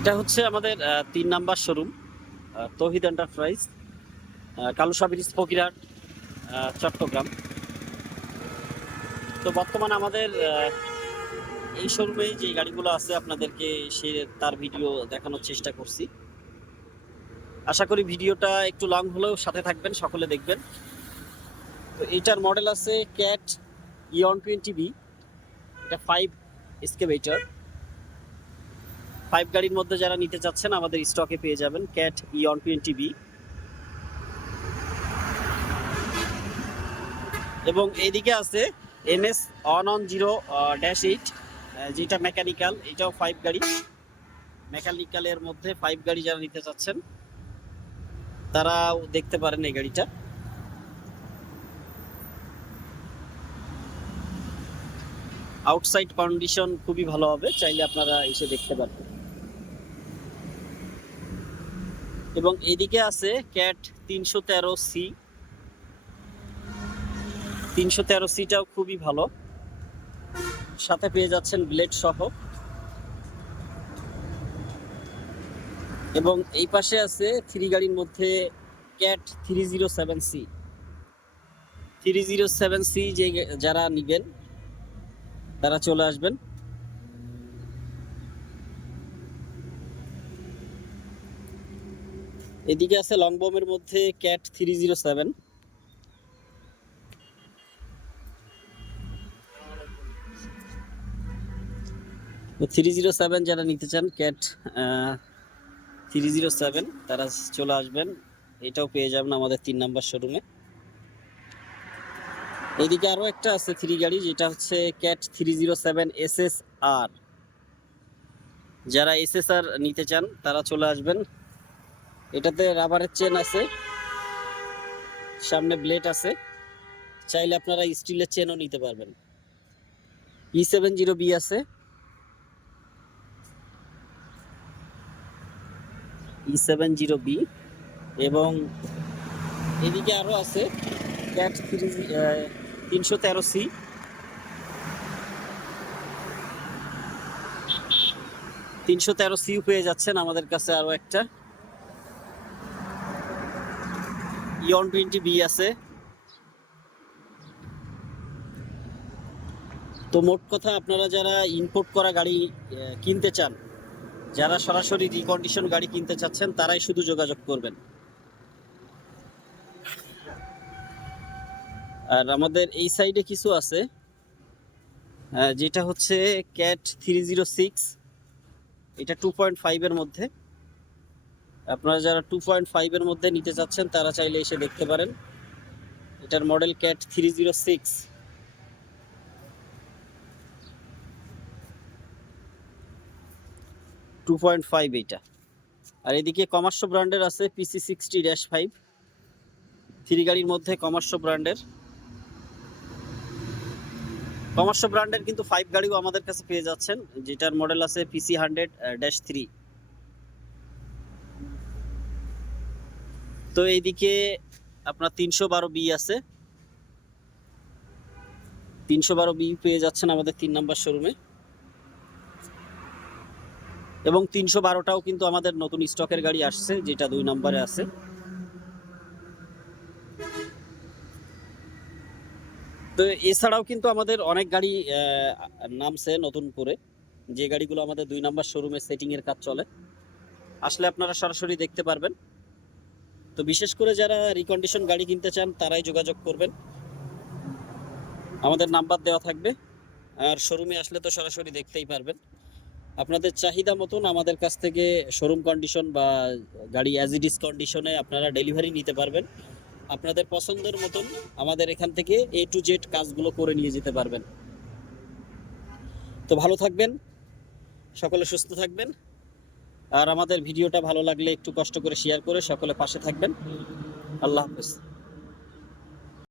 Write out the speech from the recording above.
এটা হচ্ছে আমাদের ৩ নাম্বার শোরুম, তৌহিদ এন্টারপ্রাইজ, কালুশা ব্রিজ, ফকিরহাট, চট্টগ্রাম। তো বর্তমানে আমাদের এই শোরুমে যে গাড়িগুলো আছে আপনাদেরকে তার ভিডিও দেখানোর চেষ্টা করছি। আশা করি ভিডিওটা একটু লং হলেও সাথে থাকবেন, সকলে দেখবেন। তো এইটার মডেল আছে ক্যাট ইয়ন 20B। এটা 5 এক্সকেভেটর। 5 গাড়ির মধ্যে যারা নিতে চাচ্ছেন আমাদের স্টকে পেয়ে যাবেন ক্যাট ইয়ন 20B। এবং এইদিকে আছে NS 110-8, যেটা মেকানিক্যাল। এটাও 5 গাড়ি। মেকানিক্যালের মধ্যে 5 গাড়ি যারা নিতে চাচ্ছেন তারাও দেখতে পারেন এই গাড়িটা। আউটসাইড কন্ডিশন খুবই ভালো হবে, চাইলে আপনারা এসে দেখতে পারেন। এবং এইদিকে আছে ক্যাট 313C। 313Cটাও খুবই ভালো, সাথে পেয়ে যাচ্ছেন ব্লেড সহ। এবং এই পাশে আছে 3 গাড়ির মধ্যে ক্যাট 307C। 307C যে যারা নিবেন তারা চলে আসবেন। এদিকে আছে লংবমের মধ্যে ক্যাট 307। তো 307 যারা নিতে চান ক্যাট 307 তারা চলে আসবেন। এটাও পেয়ে যাবেন আমাদের 3 নাম্বার শোরুমে। এইদিকে আরো একটা আছে 3 গাড়ি, যেটা হচ্ছে ক্যাট 307 SSR। যারা SSR নিতে চান তারা চলে আসবেন। এটাতে রাবারের চেন আছে, সামনে ব্লেড আছে, চাইলে আপনারা স্টিলের চেনও নিতে পারবেন। E70B আছে, E70B। এবং এদিকে আরো আছে ক্যাট 313C। 313C পেয়ে যাচ্ছেন আমাদের কাছে। আরো একটা ইয়ন 20B আছে। তো মোট কথা, আপনারা যারা ইম্পোর্ট করা গাড়ি কিনতে চান, যারা সরাসরি রিকন্ডিশন গাড়ি কিনতে চাচ্ছেন, তারাই শুধু যোগাযোগ করবেন। আর আমাদের এই সাইডে কিছু আছে, যেটা হচ্ছে ক্যাট 306। এটা 2.5 এর মধ্যে। আপনারা যারা 2.5 এর মধ্যে নিতে চাচ্ছেন তারা চাইলে এসে দেখতে পারেন। এটার মডেল ক্যাট 306। 2.5 এইটা। আর এদিকে কমার্শো ব্র্যান্ডের আছে PC60-5। 3 গাড়ির মধ্যে কমার্শো ব্র্যান্ডের কিন্তু 5 গাড়িও আমাদের কাছে পেয়ে যাচ্ছেন, যেটার মডেল আছে PC100-3। তো এইদিকে আপনার 312B আছে। 312B পেয়ে যাচ্ছেন আমাদের 3 নাম্বার শোরুমে। এবং 312টাও কিন্তু আমাদের নতুন স্টকের গাড়ি আসছে, যেটা 2 নম্বরে আছে। তো এছাড়াও কিন্তু আমাদের অনেক গাড়ি নামছে নতুন করে, যে গাড়িগুলো আমাদের 2 নাম্বার শোরুমে সেটিং এর কাজ চলে। আসলে আপনারা সরাসরি দেখতে পারবেন। তো বিশেষ করে যারা রিকন্ডিশন গাড়ি কিনতে চান তারাই যোগাযোগ করবেন, আমাদের নাম্বার দেওয়া থাকবে। আর শোরুমে আসলে তো সরাসরি দেখতেই পারবেন। আপনাদের চাহিদা মতন আমাদের কাছ থেকে শোরুম কন্ডিশন বা গাড়ি অ্যাজ ইট ইজ কন্ডিশনে আপনারা ডেলিভারি নিতে পারবেন। আপনাদের পছন্দের মতন আমাদের এখান থেকে A to Z কাজগুলো করে নিয়ে যেতে পারবেন। তো ভালো থাকবেন, সকলে সুস্থ থাকবেন। আর আমাদের ভিডিওটা ভালো লাগলে একটু কষ্ট করে শেয়ার করে সকলে পাশে থাকবেন। আল্লাহ হাফেজ।